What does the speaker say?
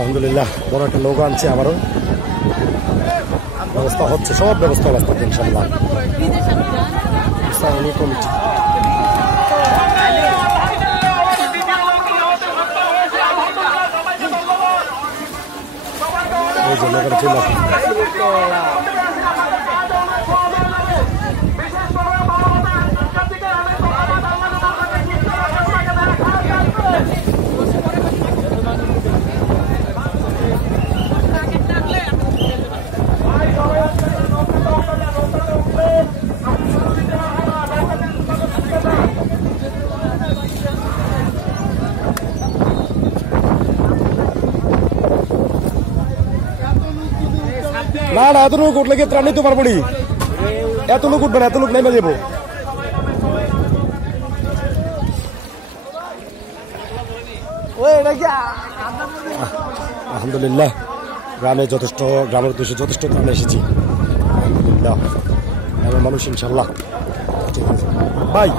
আলহামদুলিল্লাহ বড় একটা লোক আনছে আবারও ব্যবস্থা হচ্ছে সব ব্যবস্থা হচ্ছে ইনশাআল্লাহ কমিটি এই যে লোকের ছিল না না এত লোক উঠলে ত্রাণ নিতে পারবো নি এত লোক উঠবে না এত লোক নেমে যাবো আলহামদুলিল্লাহ গ্রামের উদ্দেশ্যে যথেষ্ট ত্রাণে এসেছি আলহামদুলিল্লাহ গ্রামের মানুষ ইনশাল্লাহ ভাই